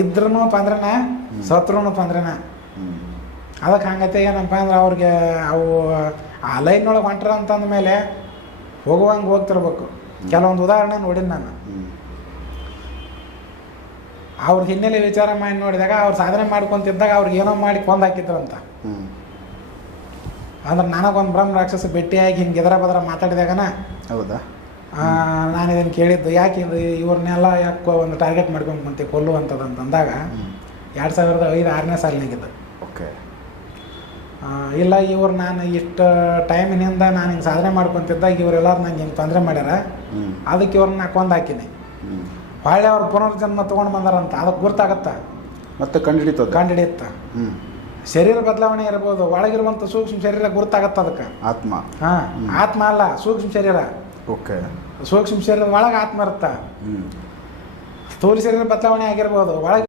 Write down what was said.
ಇದ್ರೂ ತೊಂದ್ರೆನ ಸತ್ರೂ ತೊಂದ್ರೆನ. ಅದಕ್ಕೆ ಹಂಗೈತೆ. ಏನಪ್ಪ ಅಂದ್ರೆ ಅವ್ರಿಗೆ ಅವು ಆ ಲೈನ್ನೊಳಗೆ ಹೊಂಟ್ರ ಅಂತಂದಮೇಲೆ ಹೋಗುವಂಗೆ ಹೋಗ್ತಿರ್ಬೇಕು. ಕೆಲವೊಂದು ಉದಾಹರಣೆ ನೋಡಿನಿ ನಾನು. ಅವ್ರ ಹಿನ್ನೆಲೆ ವಿಚಾರ ಮಾಡಿ ನೋಡಿದಾಗ ಅವ್ರು ಸಾಧನೆ ಮಾಡ್ಕೊತಿದ್ದಾಗ ಅವ್ರಿಗೆ ಏನೋ ಮಾಡಿ ಕೊಂದು ಹಾಕಿದ್ರಂತ. ಅಂದ್ರೆ ನನಗೊಂದು ಬ್ರಹ್ಮ ರಾಕ್ಷಸ ಭೇಟಿಯಾಗಿ ಹಿಂಗೆ ಎದರ ಬದರ ಮಾತಾಡಿದಾಗನ ಹೌದಾ ನಾನು ಇದನ್ನು ಕೇಳಿದ್ದು. ಯಾಕೆ ಇವ್ರನ್ನೆಲ್ಲ ಯಾಕೆ ಒಂದು ಟಾರ್ಗೆಟ್ ಮಾಡ್ಕೊಂಬಂತೆ ಕೊಲ್ಲುವಂಥದ್ದಂತಂದಾಗ 2005-6ನೇ ಸಾಲಿನಾಗಿದ್ದು. ಓಕೆ. ಇಲ್ಲ ಇವ್ರು ನಾನು ಇಷ್ಟು ಟೈಮಿನಿಂದ ನಾನು ಹಿಂಗೆ ಸಾಧನೆ ಮಾಡ್ಕೊತಿದ್ದಾಗ ಇವರೆಲ್ಲರೂ ನಂಗೆ ಹಿಂಗೆ ತೊಂದರೆ ಮಾಡ್ಯಾರ, ಅದಕ್ಕೆ ಇವ್ರನ್ನ ನಾ ಕೊಂದು ಹಾಕಿನಿ. ಹೊಳ್ಳೆ ಅವ್ರು ಪುನರ್ಜನ್ಮ ತೊಗೊಂಡು ಬಂದಾರಂತ. ಅದಕ್ಕೆ ಗುರ್ತಾಗತ್ತ ಮತ್ತೆ ಕಂಡಿಡಿಯುತ್ತ. ಶರೀರ ಬದಲಾವಣೆ ಇರ್ಬೋದು, ಒಳಗಿರುವಂಥ ಸೂಕ್ಷ್ಮ ಶರೀರ ಗುರ್ತಾಗತ್ತ ಅದಕ್ಕೆ. ಆತ್ಮ. ಆತ್ಮ ಅಲ್ಲ, ಸೂಕ್ಷ್ಮ ಶರೀರ. ಓಕೆ. ಸೂಕ್ಷ್ಮ ಶರೀರದ ಒಳಗೆ ಆತ್ಮ ಇರುತ್ತ. ಸ್ಥೂಲ ಶರೀರ ಬದಲಾವಣೆ ಆಗಿರ್ಬೋದು, ಒಳಗೆ